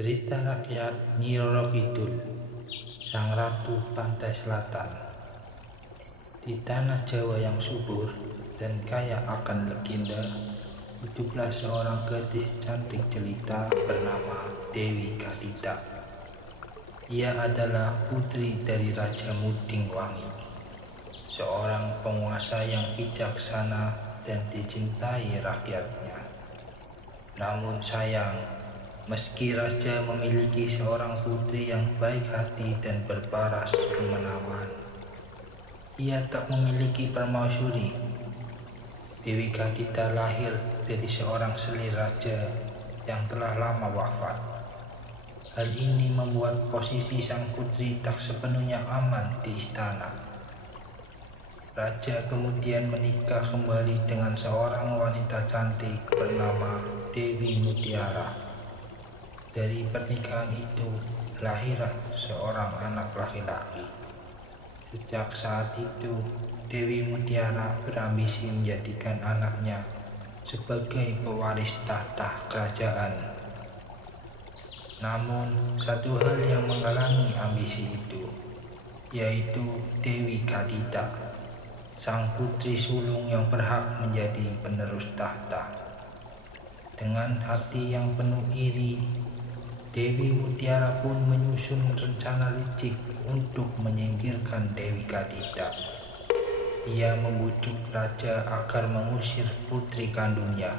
Cerita rakyat Nyi Roro Kidul, sang ratu pantai selatan. Di tanah Jawa yang subur dan kaya akan legenda, hiduplah seorang gadis cantik jelita bernama Dewi Kadita. Ia adalah putri dari Raja Muding Wangi, seorang penguasa yang bijaksana dan dicintai rakyatnya. Namun sayang, meski raja memiliki seorang putri yang baik hati dan berparas menawan, ia tak memiliki permaisuri. Dewi Kadita lahir dari seorang selir raja yang telah lama wafat. Hal ini membuat posisi sang putri tak sepenuhnya aman di istana. Raja kemudian menikah kembali dengan seorang wanita cantik bernama Dewi Mutiara. Dari pernikahan itu lahirlah seorang anak laki-laki. Sejak saat itu, Dewi Mutiara berambisi menjadikan anaknya sebagai pewaris tahta kerajaan. Namun, satu hal yang menghalangi ambisi itu, yaitu Dewi Kadita, sang putri sulung yang berhak menjadi penerus tahta. Dengan hati yang penuh iri, Dewi Mutiara pun menyusun rencana licik untuk menyingkirkan Dewi Kadita. Ia membujuk raja agar mengusir putri kandungnya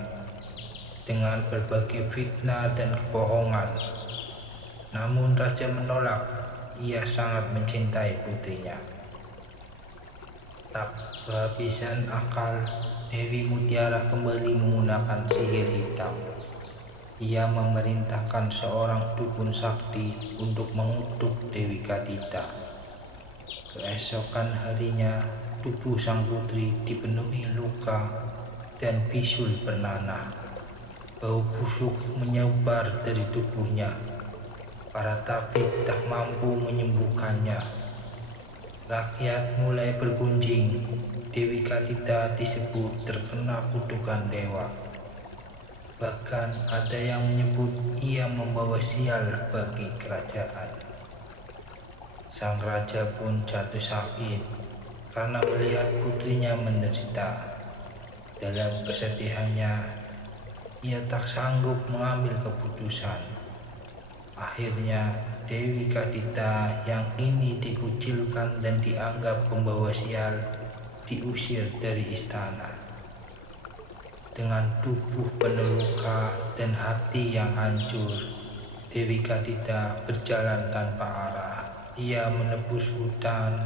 dengan berbagai fitnah dan kebohongan. Namun raja menolak, ia sangat mencintai putrinya. Tak kehabisan akal, Dewi Mutiara kembali menggunakan sihir hitam. Ia memerintahkan seorang dukun sakti untuk mengutuk Dewi Kadita. Keesokan harinya, tubuh sang putri dipenuhi luka dan bisul bernanah. Bau busuk menyebar dari tubuhnya. Para tabib tak mampu menyembuhkannya. Rakyat mulai bergunjing. Dewi Kadita disebut terkena kutukan dewa. Bahkan ada yang menyebut ia membawa sial bagi kerajaan. Sang raja pun jatuh sakit karena melihat putrinya menderita. Dalam kesedihannya, ia tak sanggup mengambil keputusan. Akhirnya, Dewi Kadita yang kini dikucilkan dan dianggap pembawa sial diusir dari istana. Dengan tubuh penuh luka dan hati yang hancur, Dewi Kadita berjalan tanpa arah. Ia menebus hutan,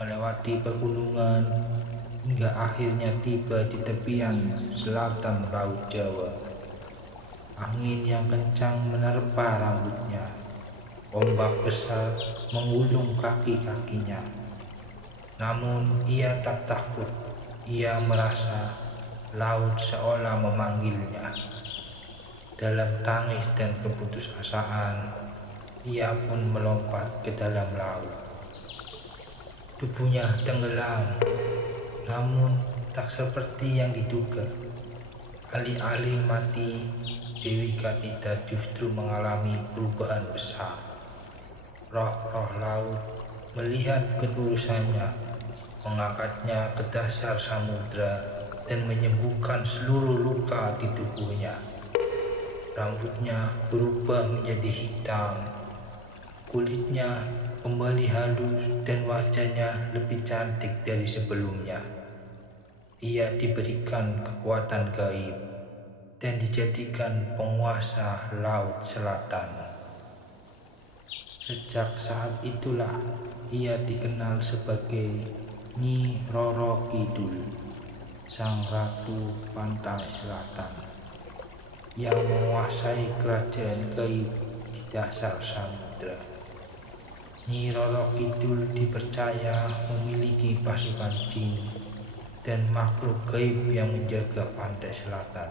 melewati pegunungan, hingga akhirnya tiba di tepian selatan Laut Jawa. Angin yang kencang menerpa rambutnya. Ombak besar menggulung kaki-kakinya. Namun ia tak takut. Ia merasa laut seolah memanggilnya. Dalam tangis dan keputusasaan, ia pun melompat ke dalam laut. Tubuhnya tenggelam, namun tak seperti yang diduga. Alih-alih mati, Dewi Kadita justru mengalami perubahan besar. Roh-roh laut melihat ketulusannya, mengangkatnya ke dasar samudra dan menyembuhkan seluruh luka di tubuhnya. Rambutnya berubah menjadi hitam, kulitnya kembali halus dan wajahnya lebih cantik dari sebelumnya. Ia diberikan kekuatan gaib dan dijadikan penguasa Laut Selatan. Sejak saat itulah ia dikenal sebagai Nyi Roro Kidul, sang ratu pantai selatan yang menguasai kerajaan gaib di dasar samudra. Nyi Roro Kidul dipercaya memiliki pasukan jin dan makhluk gaib yang menjaga pantai selatan.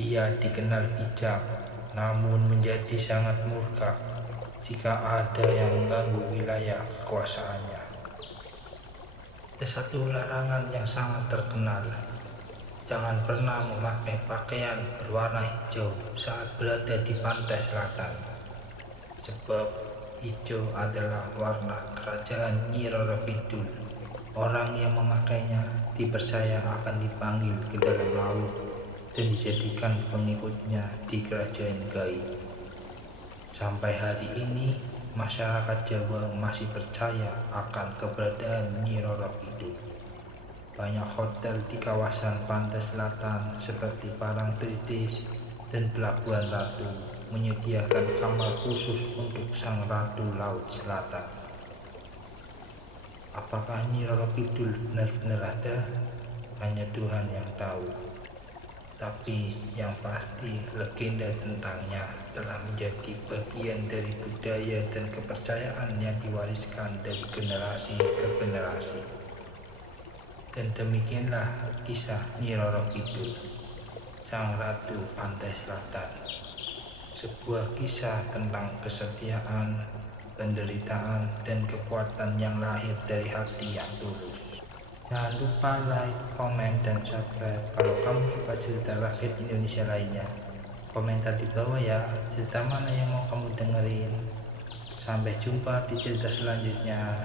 Ia dikenal bijak, namun menjadi sangat murka jika ada yang mengganggu wilayah kekuasaannya. Ada satu larangan yang sangat terkenal. Jangan pernah memakai pakaian berwarna hijau saat berada di pantai selatan, sebab hijau adalah warna kerajaan Nyi Roro Kidul. Orang yang memakainya dipercaya akan dipanggil ke dalam laut dan dijadikan pengikutnya di kerajaan gaib. Sampai hari ini, masyarakat Jawa masih percaya akan keberadaan Nyi Roro Kidul. Banyak hotel di kawasan pantai selatan seperti Parangtritis dan Pelabuhan Ratu menyediakan kamar khusus untuk sang Ratu Laut Selatan. Apakah Nyi Roro Kidul benar-benar ada? Hanya Tuhan yang tahu. Tapi yang pasti legenda tentangnya telah menjadi bagian dari budaya dan kepercayaan yang diwariskan dari generasi ke generasi. Dan demikianlah kisah Nyi Roro Kidul, sang Ratu Pantai Selatan. Sebuah kisah tentang kesetiaan, penderitaan, dan kekuatan yang lahir dari hati yang tulus. Jangan lupa like, komen, dan subscribe kalau kamu suka cerita rakyat Indonesia lainnya. Komentar di bawah ya, cerita mana yang mau kamu dengerin. Sampai jumpa di cerita selanjutnya.